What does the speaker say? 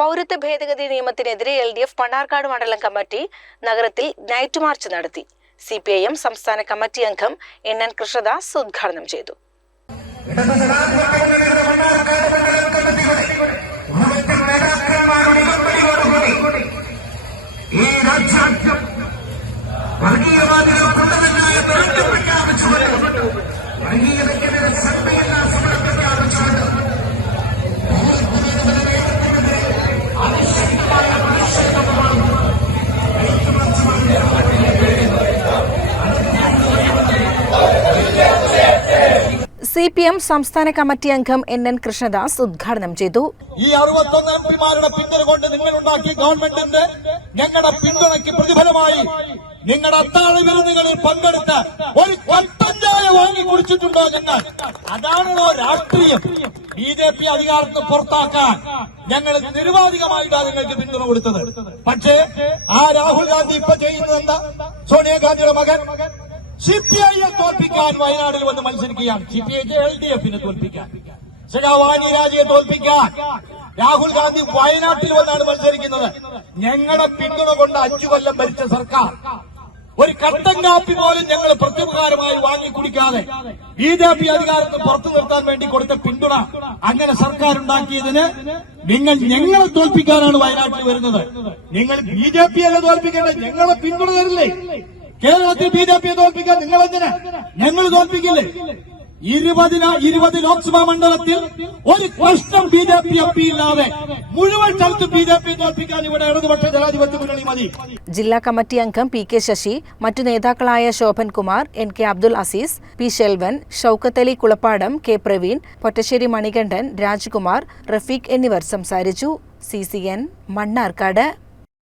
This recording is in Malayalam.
പൗരത്വ ഭേദഗതി നിയമത്തിനെതിരെ LDF മണ്ണാർക്കാട് മണ്ഡലം കമ്മിറ്റി നഗരത്തിൽ നൈറ്റ് മാർച്ച് നടത്തി. CPIM സംസ്ഥാന കമ്മിറ്റി അംഗം NN കൃഷ്ണദാസ് ഉദ്ഘാടനം ചെയ്തു. CPM സംസ്ഥാന കമ്മിറ്റി അംഗം NN കൃഷ്ണദാസ് ഉദ്ഘാടനം ചെയ്തു. ഈ 61 എംപിമാരുടെ പിന്തുണ കൊണ്ട് നിങ്ങൾ ഉണ്ടാക്കിയ ഗവൺമെന്റിന്റെ ഞങ്ങളുടെ പിന്തുണയ്ക്ക് പ്രതിഫലമായി നിങ്ങളുടെ അത്താഴ വിരുന്നുകളിൽ പങ്കെടുത്ത് ഒരു കട്ടഞ്ചായ വാങ്ങി കുടിച്ചിട്ടുണ്ടോ ഞങ്ങൾ? അതാണല്ലോ രാഷ്ട്രീയം. BJP അധികാരത്തെ പുറത്താക്കാൻ ഞങ്ങൾ നിരുപാധികമായിട്ടാണ് നിങ്ങൾക്ക് പിന്തുണ കൊടുത്തത്. പക്ഷേ ആ രാഹുൽ ഗാന്ധി ഇപ്പൊ ചെയ്യുന്നത് എന്താ? സോണിയാഗാന്ധിയുടെ മകൻ CPIയെ തോൽപ്പിക്കാൻ വയനാട്ടിൽ വന്ന് മത്സരിക്കുകയാണ്. CPIക്ക് LDFനെ തോൽപ്പിക്കാൻ, സഖാവാനി രാജയെ തോൽപ്പിക്കാൻ രാഹുൽ ഗാന്ധി വയനാട്ടിൽ വന്നാണ് മത്സരിക്കുന്നത്. ഞങ്ങളുടെ പിന്തുണ കൊണ്ട് 5 കൊല്ലം ഭരിച്ച സർക്കാർ ഒരു കട്ടൻ കാപ്പി പോലും ഞങ്ങൾ പ്രത്യുപകാരമായി വാങ്ങിക്കുടിക്കാതെ BJP അധികാരത്തെ പുറത്തു നിർത്താൻ വേണ്ടി കൊടുത്ത പിന്തുണ അങ്ങനെ സർക്കാർ ഉണ്ടാക്കിയതിന് നിങ്ങൾ ഞങ്ങളെ തോൽപ്പിക്കാനാണ് വയനാട്ടിൽ വരുന്നത്. നിങ്ങൾ BJPയെ തോൽപ്പിക്കേണ്ടത് ഞങ്ങളെ പിന്തുണ തരില്ലേ? കേരളത്തിൽ BJPയെ തോൽപ്പിക്കാൻ നിങ്ങളെന്തിനാ? ഞങ്ങൾ തോൽപ്പിക്കില്ലേ? 20 ലോക്സഭാ മണ്ഡലത്തിൽ ഒരു പ്രശ്നം BJP MP ഇല്ലാതെ മുഴുവൻ സ്ഥലത്തും BJP തോൽപ്പിക്കാൻ ഇവിടെ ഇടതുപക്ഷ ജനാധിപത്യ മുന്നണി മതി. ജില്ലാ കമ്മിറ്റി അംഗം PK ശശി, മറ്റു നേതാക്കളായ Shobhan Kumar, NK Abdul Azeez, P Selvan, Shoukath Ali Kulappadam, K Praveen, Pottassery Manikandan, Rajkumar, Rafeeq എന്നിവർ സംസാരിച്ചു. CCN മണ്ണാർക്കാട്.